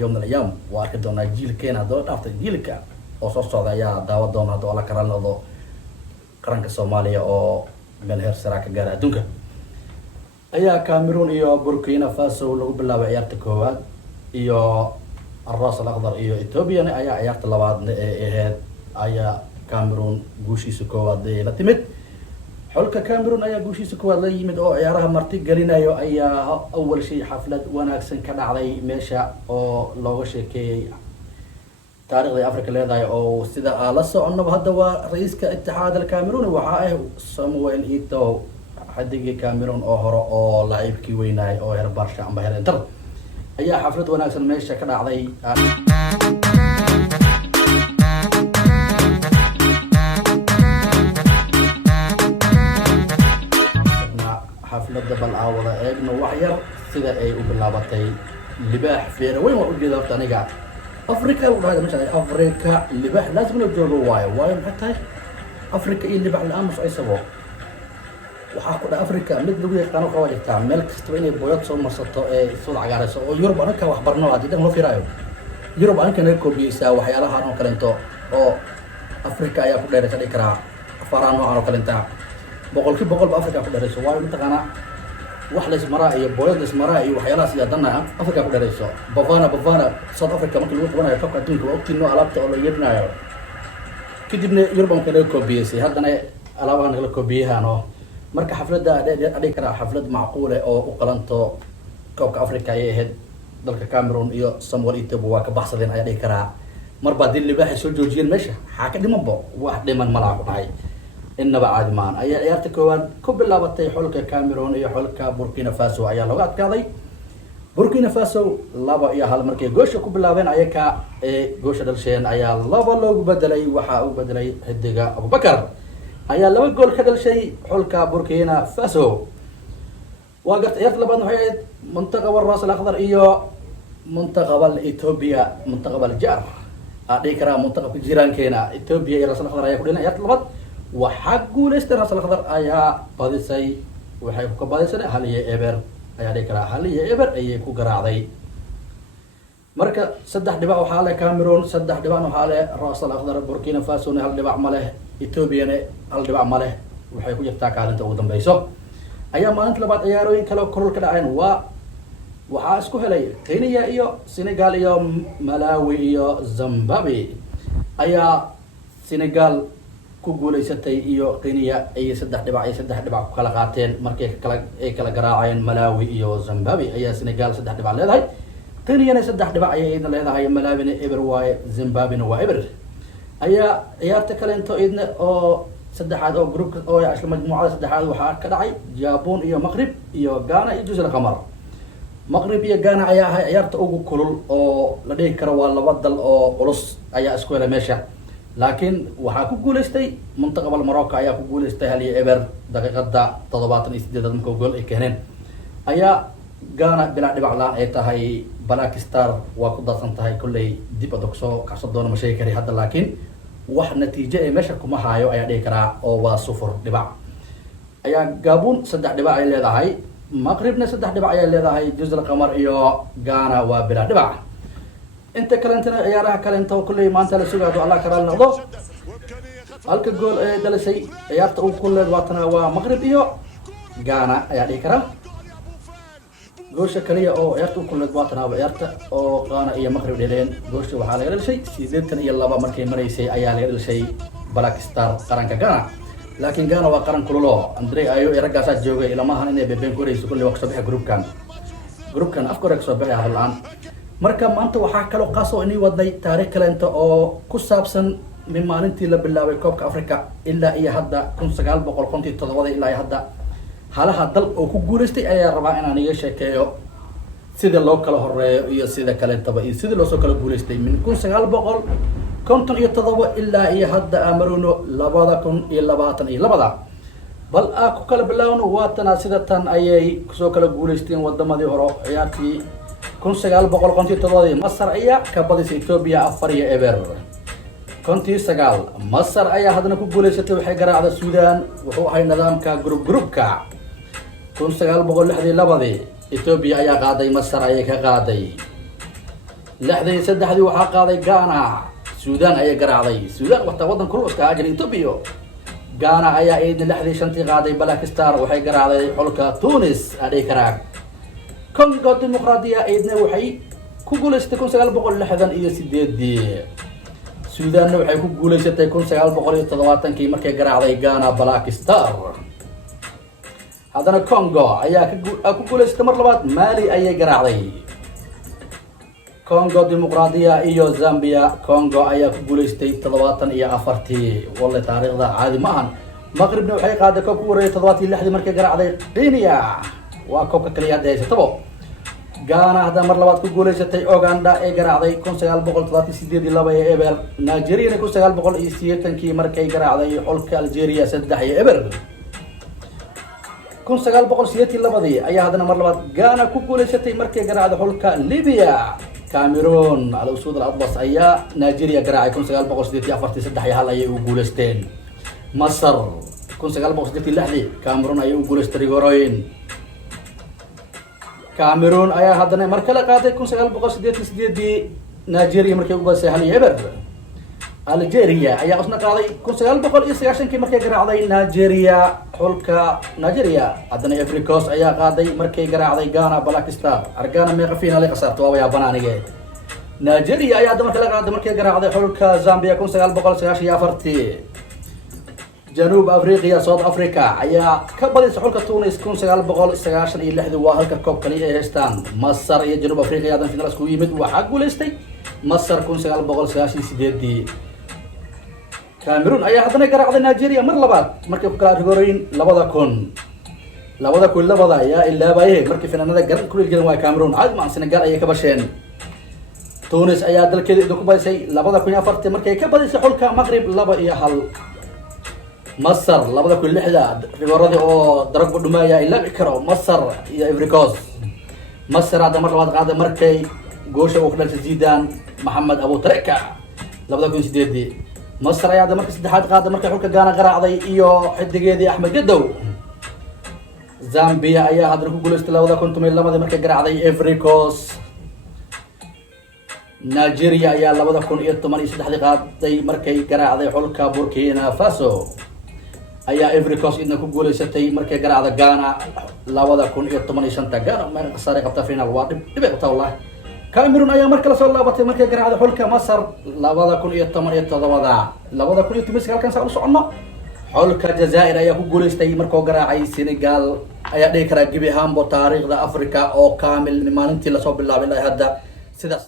يوم من الأيام وأكيد أن جيل كان هذا عرفت جيلك وصوص هذا يا دعوة دوم هذا على كرال هذا كرنك الصومالية أو من هير سراك جارة دونك أيا كاميرون إيو بوركينا فاسو لو بالله عيارت كواد إيو الراس الأخضر إيو إثيوبيا أيا عيارت لبعض إهاد أيا كاميرون جوشي سكواد لا تمت حولك كاميرون أيا جوشي سكواد لا يمد أو عيارها مرتي قالين أيو أيا أول شيء حفلة وناكسن كان علي ماشى أو لوغشي كي تاريخ أفريقيا لهذا أو سيدا لسه أنه هذا رئيس كاتحاد الكاميرون وعائه سمويل إيتو حدقي كاميرون أو هرو أو لاعب كي ويناي أو هر برشا عم بهر انتر أي حفلة وناكسن ماشى كان علي حفلة دبل عوضة إنه وحير سيدا أي وبلابتي لباح فينا وين وأجي ذا نقع أفريقيا وهذا مش أفريقيا اللباح لازم نجربه واي حتى أفريقيا اللباح الآن مش أي سبب وحاكل أفريقيا مثل ويا كانوا قواعد تعمل كستويني بيوت صوم مسطو صول عجارس أو يوروب أنا كوحبرنا عادي ده ما في رأيه يوروب أنا كنا كوبي سا وحيالها أنا كلنتو أو أفريقيا يا كل درس الإكراه فرانو أنا كلنتا بقول بأفريقيا كل درس واي متقنا وحلا اسمرائي بويض اسمرائي وحيالها سيادنا أفريقيا كل درس بافانا صاد أفريقيا ممكن يروح وانا يفكر تنك وقت إنه علبته ولا يبنى كدبنا يوروب أنا كنا كوبي سي هذا أنا على أنا كنا كوبيها أنا marka xafladda adii kara xaflad macquul ah oo u qalanto koobka Afrika ay ahayd dalka Cameroon iyo Samuel Eto'o waa ka baxsadeen ayaa dhigi karaa marba dil libaax soo joojiyeen meesha waxa ka dhimanba wax dhiman malaha ku dhacay inaba caadimaan ayaa ciyaarta koowaad ku bilaabatay xulka Cameroon iyo xulka Burkina Faso ayaa laga adkaaday Burkina Faso laba iyo hal markay goosha ku bilaabeen ayaka goosha dalsheen ayaa laba loogu bedelay waxa uu bedelay xidiga Abubakar ayaa laba gool ka dhalshay xulka Burkina Faso وقت عيارت لبعض حياة منتخب الراس الأخضر إيو منتخب الإثيوبيا منتخب الجار أديكرا منتخب الجيران كينا إثيوبيا الراس الأخضر أيا كلنا عيارت لبعض وحقو ليست الراس الأخضر أيا بادسي وحيكو بادسي هل هي إبر أيا ديكرا هل هي إبر أيا كو قراعدي مركا سدح دباع وحالة كاميرون سدح دباع وحالة الراس الأخضر بوركينا فاسو هل دباع ماله إثيوبيا هل دباع ماله وحيكو يفتاك على أنت ودن بيسو ayaa maalinta labaad ciyaarooyin kale korol ka dhaceen waxaa isku helay Kenya iyo Senegal iyo Malawi iyo Zimbabwe ayaa Senegal ku guuleysatay iyo Kenya ay saddex dhibac ku kala qaateen markay kala garaaceen Malawi iyo Zimbabwe ayaa Senegal saddex dhibac leedahay Kenya saddex dhibac ay leedahay Malawi eber waaye Zimbabwe waa eber ayaa ciyaarta kale inta idna oo saddexaad oo group oo ay majmuucada saddexaad waxa ka dhacay Jabon iyo Maghrib iyo Ghana iyo Jazira Qamar Maghrib iyo Ghana ayaa ahay ciyaarta ugu kulul oo la dhigi karo waa laba dal oo culus ayaa isku helay meesha laakiin waxa ku guuleystay منتخب Morocco ayaa ku guuleystay hal iyo eber daqiiqada 78 markuu gool ay keeneen ayaa Ghana bila dhibac la ay tahay Black Star waa ku dadsan tahay kulay dib u soo kacsado doona ma sheegi kari hadda laakiin wax natiijo ay meesha kuma haayo ayaa dhigi karaa oo waa 0 dhibac ayaa Gabon saddex dhibac ay leedahay Maghribna saddex dhibac ay leedahay Jazira Qamar iyo Ghana waa bila dhibac inta kalentana ciyaaraha kalenta kulay maanta la sugaado Allah karaal noqdo halka gool ee dalisay ciyaarta ugu kulleed waatana waa Maghrib iyo Ghana ayaa dhigi karaa goosha kaliya oo ciyaarta ugu kulleed waatana ciyaarta oo Ghana iyo Maghrib dheeleen goosha waxa laga dhalisay 82 markay mareysay ayaa laga dhalisay Black Star qaranka Ghana laakiin Ghana waa qaran kululo Andre ayo iragaasa joogay ilama ahan inay bebeen koreyso kulli waqti sabax groupkan afkore ka soo baxay hadlaan marka maanta waxa kale oo qaso inay waday taariikh kalenta oo ku saabsan min maalintii la bilaabay koobka Afrika ilaa iyo hadda 1957 ilaa hadda halaha dal oo ku guuleystay ayaa rabaa inaan iga sheekeeyo sida loo kala horeeyo iyo sida kale taba iyo sida loo soo kala guuleystay min 1957 ilaa iyo hadda amaruno 2022 bal ku kala bilaawno waatana sida tan ayay soo kala guuleysteen wadamadii hore ciyaartii 1957 Masar ayaa ka badisay Ethiopia 4 eber 19 Masar ayaa hadana ku guuleysatay waxay garaacday Suudaan wuxuu ahay nidaamka groupka 1962 Ethiopia ayaa qaaday Masar ayay ka qaaday lixdan iyo saddexdii waxaa qaaday Ghana. Suudaan ayay garaacday. Suudaan waddan kuluska ah jira Ethiopia. Ghana ayaa eedna lixdii shantii qaaday Black Star waxay garaacday xulka Tunis adhay karaag. Congo Dimuqraadiya eedna waxay ku guuleysatay 1968. Suudaan waxay ku guuleysatay 1970kii markay garaacday Ghana Black Star. haddana Congo ayaa ku guuleysatay mar labaad Mali ayay garaacday. Congo Dimuqraadiya iyo Zambia. Congo ayaa ku guuleystay 74 wallahi taariikhda caadi ma ahan. Maghribna waxay qaaday koob ku wareeyay 76 markay garaacday Kenya. waa koobka kaliya hadda haysatabo. Ghana hadda mar labaad ku guuleysatay. Uganda ay garaacday 1938 ee eber. Nigeria 1980kii markay garaacday xulka Algeria 3-0. 1982 ayaa haddana mar labaad Ghana ku guuleysatay markay garaacday xulka Libya. Cameroon على أسود الأطلس أيا نيجيريا قراعي كون سجال بقول سديتي أفرتي سدح يهلا يوجولستين. مصر كون سجال بقول سديتي لحدي كاميرون أيا يوجولستري غراين. كاميرون أيا هذا مركلة قاعدة كون سجال بقول سديتي نيجيريا مركي يوجول سهل يبر. الجيريا أيا أصلا قاعدة كون سجال بقول إيش عشان كي مركي قراعي نيجيريا حلقة نيجيريا عندنا أفريقيا أيا قاعدة مركي قراعي غانا بلاك ستار. أرجعنا ميقفين على قصار توا يا بناني. نيجيريا ayaa hadda markay garaacday xulka Zambia 1994. Januub Afriqiya South Africa ayaa ka badisay xulka Tunis 1996 waa halka koob kaliya ay haystaan. Masar iyo Januub Afriqiya hadan finaal isku yimid waxa guuleystay Masar 1998. Cameroon ayaa hadana garaacday Nigeria mar labaad markay ku kala rigooreen 2000 ayaa ilaabayay markii finaanada garan ku leeyahay waa Cameroon aad ma Senegal ayay ka basheen. تونس ayaa dalkeeda ku badisay 2004 markay ka badisay xulka Maghrib 2-1. Masar 2006 rigoorada oo darag dhumaya ilaa karo Masar iyo Ivory Masar hadda mar labaad qaaday markay goosha u khalay Zidane Mohamed Abou Trika 2008. Masar ayaa hadda markii saddexaad qaaday markay xulka Ghana garaacday iyo xidigeedii Ahmed Gadow. Zambia ayaa hadda ku guuleystay 2012 markay garaacday Ivory Nigeria ayaa 2013 qaaday markay garaacday xulka Burkina Faso. ayaa Ivory Coast idna ku guuleysatay markay garaacday Ghana 2015 Ghana ma qasari qabta final waa dib ay qabtaa wallahi. Cameroon ayaa markale soo laabatay markay garaacday xulka Masar 2017. 2019 halkan saa u socono xulka Jazaa'ir ayaa ku guuleystay markoo garaacay Senegal. ayaa dhigi kara gibi ahaanba taariikhda Afrika oo kaamil maalintii la soo bilaabay ilaa hadda sidaas